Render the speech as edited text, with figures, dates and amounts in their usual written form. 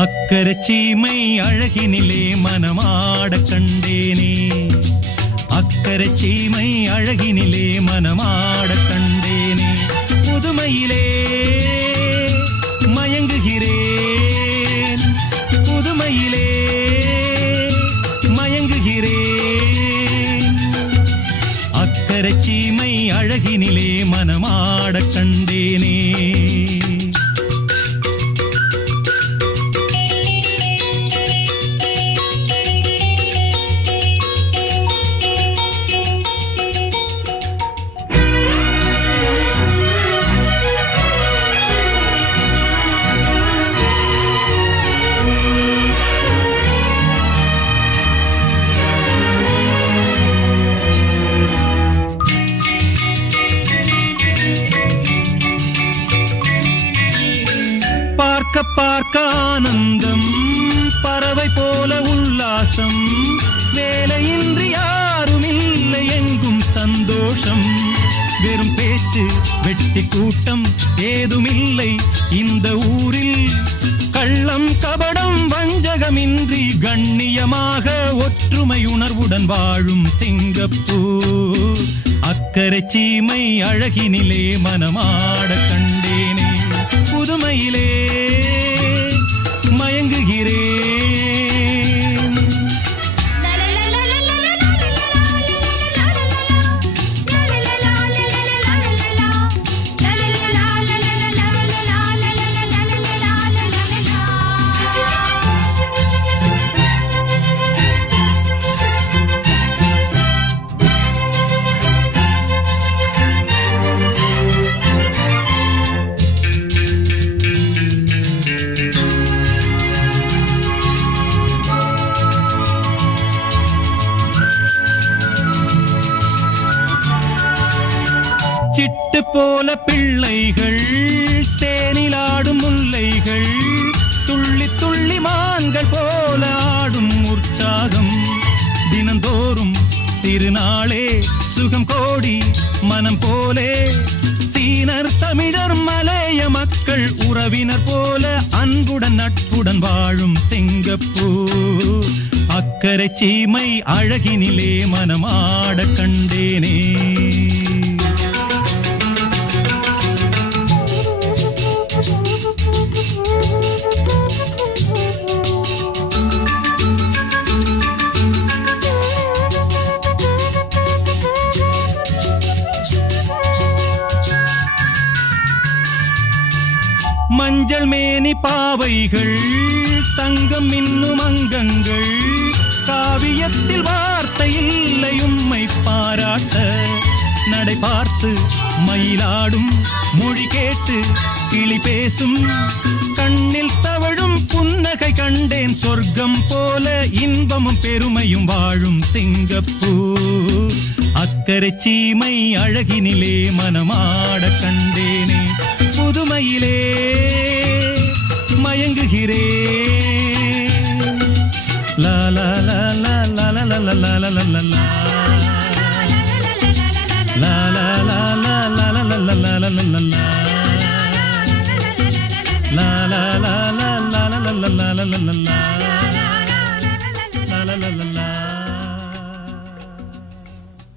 அக்கரை சீமை அழகினிலே மனமாட கண்டேனே, அக்கரை சீமை அழகினிலே மனமாட கண்டேனே, புதுமையிலே மயங்குகிறேன், புதுமையிலே மயங்குகிறேன், அக்கரை சீமை அழகினிலே மனமாட கண்டேனே. பார்க்க பார்க்க ஆனந்தம், பறவை போல உல்லாசம், வேலையின்றி யாரும் இல்லை எங்கும் சந்தோஷம், வெறும் பேச்சு வெட்டி கூட்டம் ஏதுமில்லை இந்த ஊரில், கள்ளம் கபடம் வஞ்சகமின்றி கண்ணியமாக ஒற்றுமை உணர்வுடன் வாழும் சிங்கப்பூர், அக்கரை சீமை அழகினிலே மனமாட கண்டேனே, புதுமையிலே மயங்குகிறேன். சிட்டு போல பிள்ளைகள், தேனிலாடும் முல்லைகள், துள்ளி துள்ளி மான்கள் போல ஆடும் உற்சாகம், தினந்தோறும் திருநாளே சுகம் கோடி மனம் போலே, சீனர் தமிழர் மலைய மக்கள் உறவினர் போல அன்புடன் நட்புடன் வாழும் சிங்கப்பூர், அக்கரை சீமை அழகினிலே மனமாட கண்டேனே. மஞ்சள் மேனி பாவைகள், தங்கம் இன்னும் அங்கங்கள், காவியத்தில் வார்த்தை இல்லை உம்மை பாராட்ட, நடை பார்த்து மயிலாடும் மொழி கேட்டு கிளி பேசும், கண்ணில் தவழும் புன்னகை கண்டேன் சொர்க்கம் போல, இன்பமும் பெருமையும் வாழும் சிங்கப்பூர், அக்கரை சீமை அழகினிலே மனமாட கண்டேனே, புதுமையிலே மயங்குகிறேன். லா லா லா லா லா லா லா லா லா லா லா.